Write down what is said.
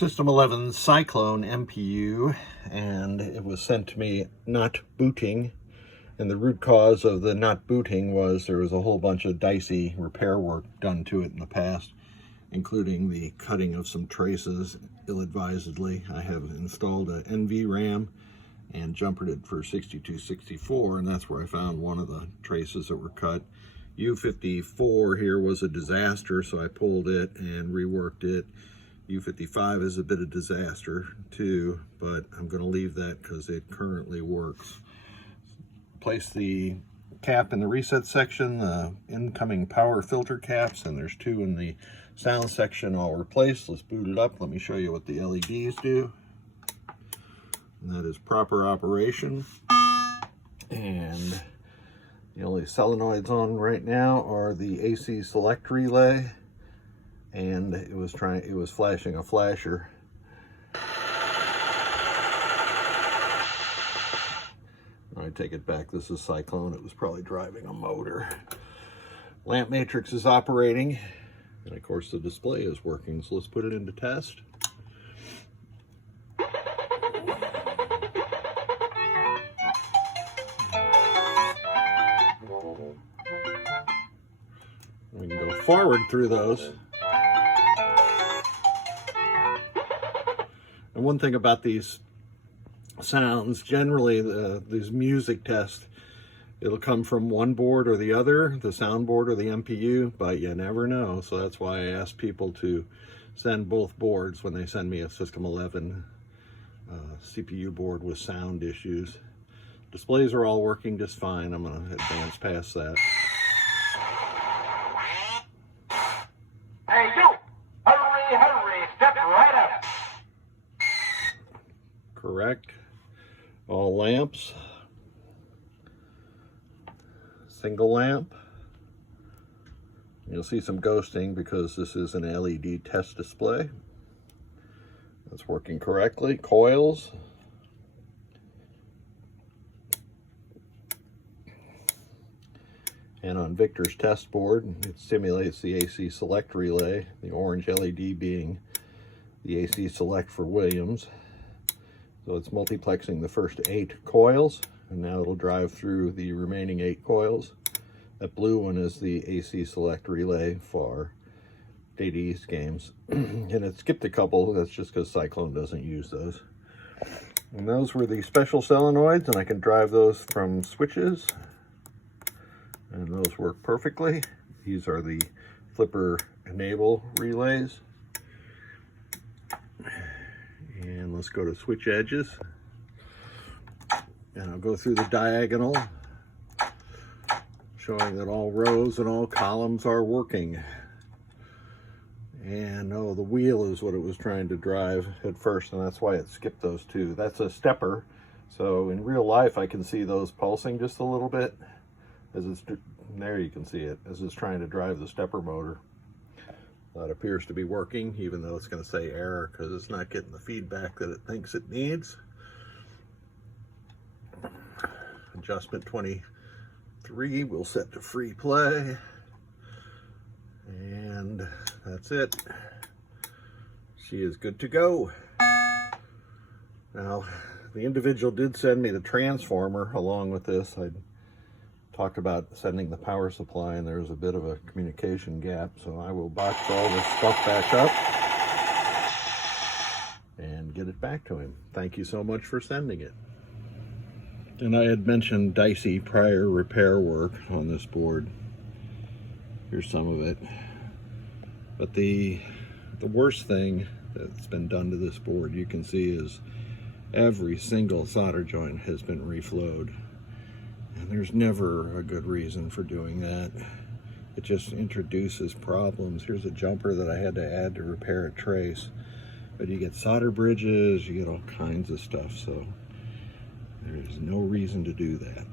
System 11 Cyclone MPU, and it was sent to me not booting. And the root cause of the not booting was there was a whole bunch of dicey repair work done to it in the past, including the cutting of some traces ill-advisedly. I have installed an NV RAM and jumpered it for 6264, and that's where I found one of the traces that were cut. U54 here was a disaster, so I pulled it and reworked it. U55 is a bit of disaster too, but I'm going to leave that because it currently works. Place the cap in the reset section, the incoming power filter caps, and there's two in the sound section I'll replace. Let's boot it up. Let me show you what the LEDs do. And that is proper operation. And the only solenoids on right now are the AC select relay, and it was flashing a flasher. I take it back, this is Cyclone. It was probably driving a motor. Lamp matrix is operating, and of course the display is working, so let's put it into test. We can go forward through those. And one thing about these sounds, generally these music tests, it'll come from one board or the other, the soundboard or the MPU, but you never know. So that's why I ask people to send both boards when they send me a System 11 CPU board with sound issues. Displays are all working just fine. I'm going to advance past that. Hey, you! Hurry, hurry! Step right up! Correct. All lamps. Single lamp. You'll see some ghosting because this is an LED test display. That's working correctly. Coils. And on Victor's test board, it simulates the AC select relay, the orange LED being the AC select for Williams. So it's multiplexing the first 8 coils, and now it'll drive through the remaining 8 coils. That blue one is the AC select relay for Data East games. And it skipped a couple, that's just because Cyclone doesn't use those. And those were the special solenoids, and I can drive those from switches. And those work perfectly. These are the flipper enable relays. And let's go to switch edges. And I'll go through the diagonal, showing that all rows and all columns are working. And oh, the wheel is what it was trying to drive at first, and that's why it skipped those two. That's a stepper. So in real life, I can see those pulsing just a little bit. As it's, there you can see it, as it's trying to drive the stepper motor. That appears to be working, even though it's going to say error because it's not getting the feedback that it thinks it needs. Adjustment 23 we'll set to free play. And that's it. She is good to go. Now, the individual did send me the transformer along with this. I talked about sending the power supply, and there's a bit of a communication gap, so I will box all this stuff back up and get it back to him. Thank you so much for sending it. And I had mentioned dicey prior repair work on this board. Here's some of it. But the worst thing that's been done to this board, you can see, is every single solder joint has been reflowed. And there's never a good reason for doing that. It just introduces problems. Here's a jumper that I had to add to repair a trace. But you get solder bridges, you get all kinds of stuff, so there's no reason to do that.